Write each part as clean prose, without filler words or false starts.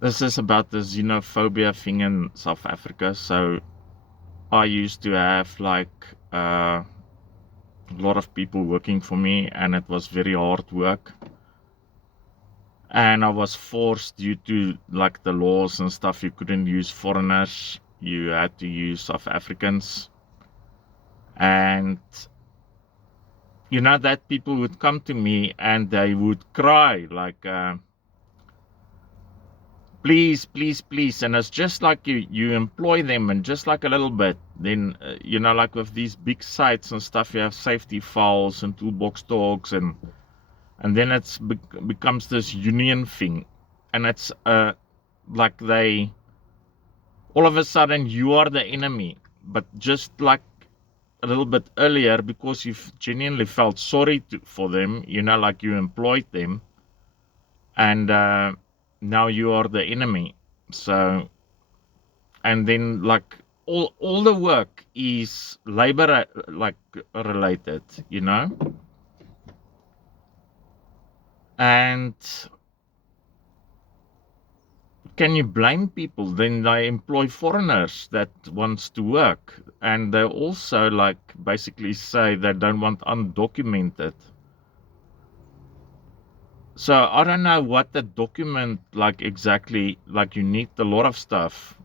This is about the xenophobia thing in South Africa. So I used to have like a lot of people working for me, and it was very hard work. And I was forced, due to like the laws and stuff, you couldn't use foreigners, you had to use South Africans. And you know that people would come to me and they would cry like, please, please, please. And it's just like you employ them, and just like a little bit, then like with these big sites and stuff, you have safety files and toolbox talks, and then it's becomes this union thing. And it's like they, all of a sudden you are the enemy. But just like a little bit earlier, because you've genuinely felt sorry for them, like you employed them, and now you are the enemy. So, and then like all the work is labor like related, and can you blame people? Then they employ foreigners that wants to work, and they also like basically say they don't want undocumented. So I don't know what the document like exactly. Like you need a lot of stuff.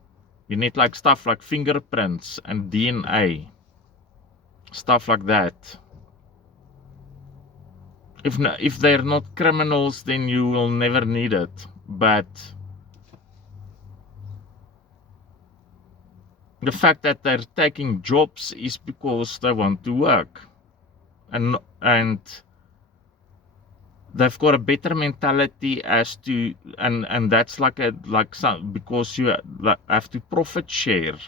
You need like stuff like fingerprints and DNA, stuff like that. If they're not criminals, then you will never need it. But the fact that they're taking jobs is because they want to work, and they've got a better mentality as to, and that's like some, because you have to profit share.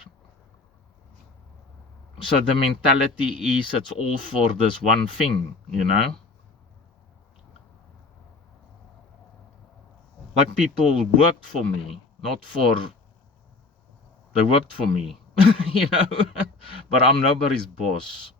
So the mentality is it's all for this one thing, like people worked for me, not for, they worked for me, but I'm nobody's boss.